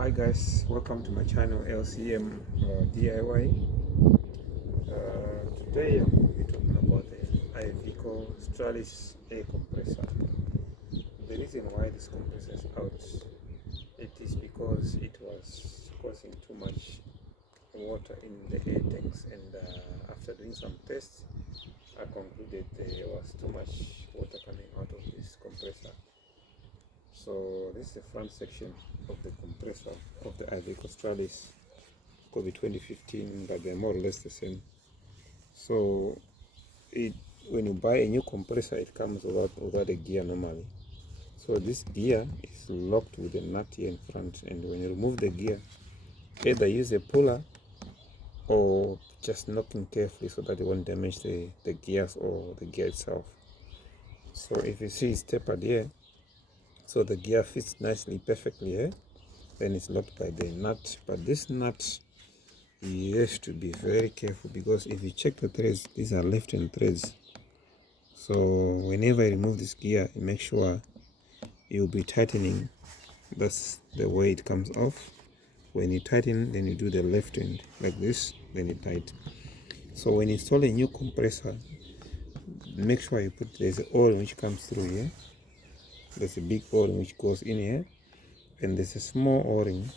Hi guys, welcome to my channel LCM DIY. Today I'm going to be talking about the Iveco Stralis air compressor. The reason why this compressor is out, it is because it was causing too much water in the air tanks, and after doing some tests I concluded there was too much water coming out of this compressor. So this is the front section of the compressor of the Iveco Stralis. Could be 2015, but they're more or less the same. So when you buy a new compressor, it comes without a gear normally. So this gear is locked with a nut here in front, and when you remove the gear, either use a puller or just knocking carefully so that it won't damage the gears or the gear itself. So if you see it's tapered here, so the gear fits nicely, perfectly here, then it's locked by the nut. But this nut, you have to be very careful, because if you check the threads, these are left-hand threads. So whenever you remove this gear, make sure you'll be tightening. That's the way it comes off. When you tighten, then you do the left hand like this, then you tighten. So when you install a new compressor, make sure you put, there's an oil which comes through here. There's a big o-ring which goes in here, and there's a small o-ring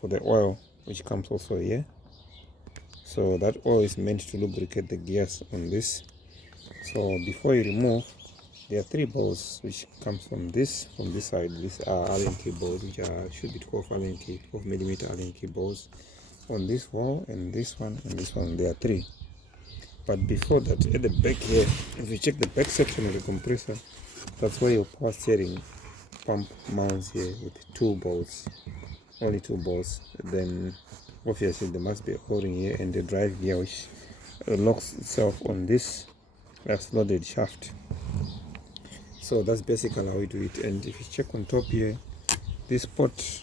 for the oil which comes also here. So that oil is meant to lubricate the gears on this. So before you remove, there are 3 bolts which comes from this side. These are Allen key bolts, which should be 12 millimeter Allen key bolts on this wall, and this one and this one. There are 3. But before that, at the back here, if you check the back section of the compressor, that's where your power steering pump mounts here, with 2 bolts, only 2 bolts. Then obviously there must be a o-ring here, and the drive gear which locks itself on this loaded shaft. So that's basically how we do it. And if you check on top here, this port,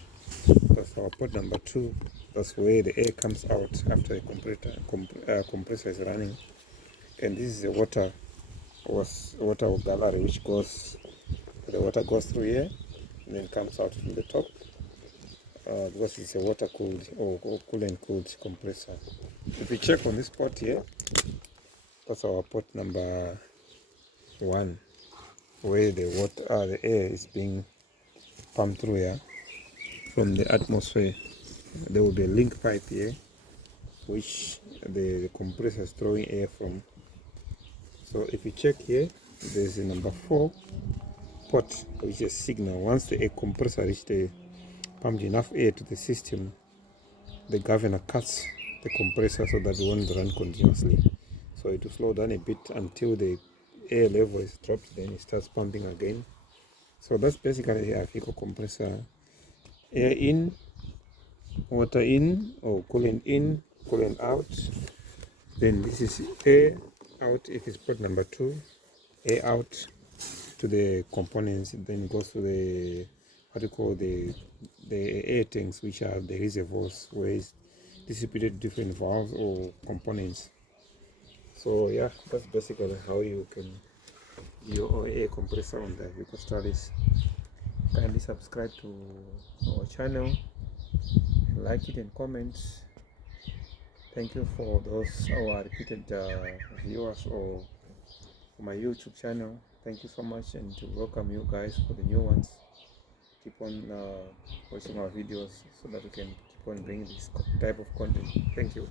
that's our port number 2. That's where the air comes out after the compressor is running. And this is a water gallery, which goes, the water goes through here and then comes out from the top, because it's a water cooled or coolant cooled compressor. If you check on this port here, that's our port number 1, where the air is being pumped through here from the atmosphere. There will be a link pipe here which the compressor is throwing air from. So if you check here, there's a number 4 port which is signal. Once the air compressor reaches pumped enough air to the system, the governor cuts the compressor so that it won't run continuously. So it will slow down a bit until the air level is dropped, then it starts pumping again. So that's basically the Iveco compressor. Air in, water in, or coolant in, coolant out. Then this is air out if it's port number 2, air out to the components, then it goes to the the air tanks, which are the reservoirs where it's distributed different valves or components. So yeah, that's basically how you can do your air compressor on the Iveco Stralis. Kindly subscribe to our channel, like it and comment. Thank you for those who are repeated viewers or my YouTube channel. Thank you so much, and to welcome you guys for the new ones. Keep on watching our videos so that we can keep on bringing this type of content. Thank you.